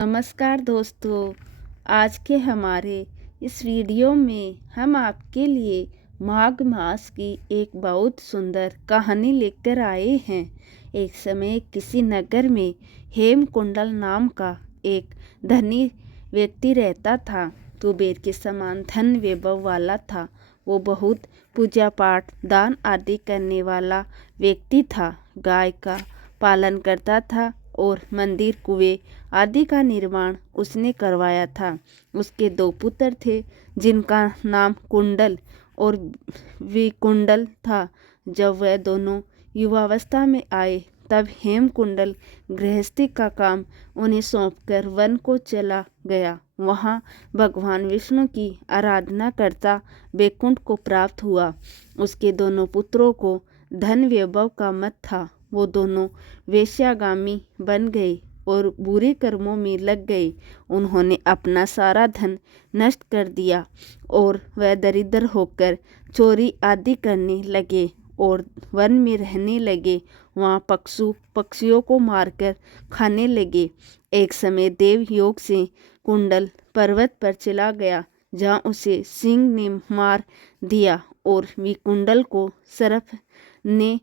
नमस्कार दोस्तों। आज के हमारे इस वीडियो में हम आपके लिए माघ मास की एक बहुत सुंदर कहानी लेकर आए हैं। एक समय किसी नगर में हेमकुंडल नाम का एक धनी व्यक्ति रहता था। कुबेर के समान धन वैभव वाला था। वो बहुत पूजा पाठ दान आदि करने वाला व्यक्ति था। गाय का पालन करता था और मंदिर कुएं आदि का निर्माण उसने करवाया था। उसके 2 पुत्र थे जिनका नाम कुंडल और विकुंडल था। जब वह दोनों युवावस्था में आए तब हेमकुंडल गृहस्थी का काम उन्हें सौंपकर वन को चला गया। वहाँ भगवान विष्णु की आराधना करता वैकुंठ को प्राप्त हुआ। उसके दोनों पुत्रों को धन वैभव का मत था। वो दोनों वेश्यागामी बन गए और बुरे कर्मों में लग गए। उन्होंने अपना सारा धन नष्ट कर दिया और वह दरिद्र होकर चोरी आदि करने लगे और वन में रहने लगे। वहाँ पक्षियों को मारकर खाने लगे। एक समय देव योग से कुंडल पर्वत पर चला गया जहाँ उसे सिंह ने मार दिया और विकुंडल को सर्प ने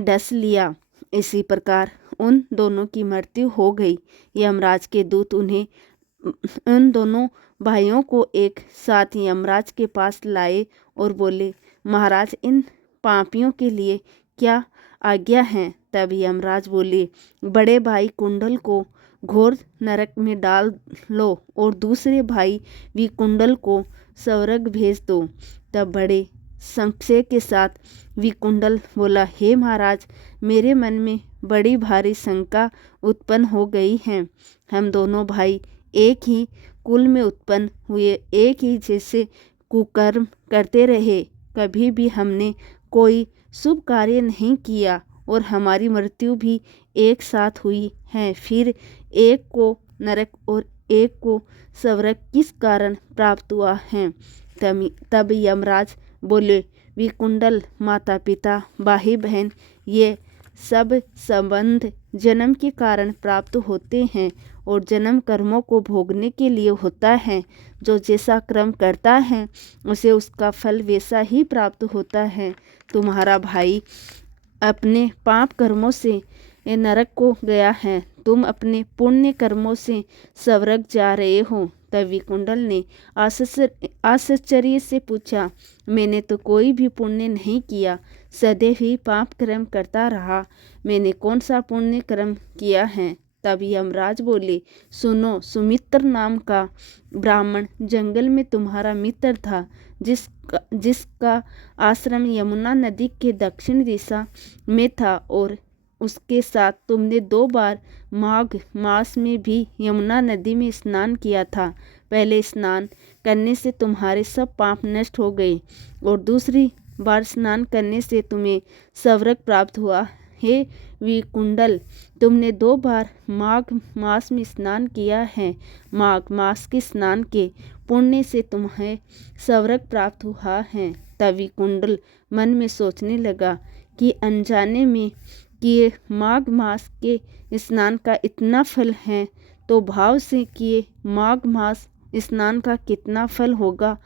डस लिया। इसी प्रकार उन दोनों की मृत्यु हो गई। यमराज के दूत उन दोनों भाइयों को एक साथ यमराज के पास लाए और बोले, महाराज, इन पापियों के लिए क्या आज्ञा है? तब यमराज बोले, बड़े भाई कुंडल को घोर नरक में डाल लो और दूसरे भाई विकुंडल को स्वर्ग भेज दो। तब बड़े संशय के साथ विकुंडल बोला, हे महाराज, मेरे मन में बड़ी भारी शंका उत्पन्न हो गई है। हम दोनों भाई एक ही कुल में उत्पन्न हुए, एक ही जैसे कुकर्म करते रहे। कभी भी हमने कोई शुभ कार्य नहीं किया और हमारी मृत्यु भी एक साथ हुई है। फिर एक को नरक और एक को स्वर्ग किस कारण प्राप्त हुआ है? तब यमराज बोले, विकुंडल, माता पिता भाई बहन ये सब संबंध जन्म के कारण प्राप्त होते हैं और जन्म कर्मों को भोगने के लिए होता है। जो जैसा कर्म करता है उसे उसका फल वैसा ही प्राप्त होता है। तुम्हारा भाई अपने पाप कर्मों से नरक को गया है, तुम अपने पुण्य कर्मों से स्वर्ग जा रहे हो। तब विकुंडल ने आश्चर्य से पूछा, मैंने तो कोई भी पुण्य नहीं किया, सदैव ही पाप कर्म करता रहा। मैंने कौन सा पुण्य कर्म किया है? तब यमराज बोले, सुनो, सुमित्र नाम का ब्राह्मण जंगल में तुम्हारा मित्र था, जिसका आश्रम यमुना नदी के दक्षिण दिशा में था और उसके साथ तुमने 2 बार माघ मास में भी यमुना नदी में स्नान किया था। पहले स्नान करने से तुम्हारे सब पाप नष्ट हो गए और दूसरी बार स्नान करने से तुम्हें स्वर्ग प्राप्त हुआ। हे विकुंडल, तुमने 2 बार माघ मास में स्नान किया है। माघ मास के स्नान के पुण्य से तुम्हें स्वर्ग प्राप्त हुआ है। तब विकुंडल मन में सोचने लगा कि अनजाने में किए माघ मास के स्नान का इतना फल है तो भाव से किए माघ मास स्नान का कितना फल होगा।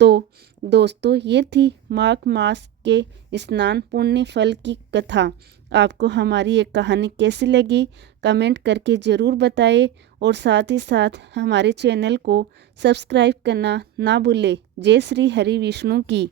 तो दोस्तों, ये थी माघ मास के स्नान पुण्य फल की कथा। आपको हमारी ये कहानी कैसी लगी कमेंट करके ज़रूर बताएं और साथ ही साथ हमारे चैनल को सब्सक्राइब करना ना भूलें। जय श्री हरि विष्णु की।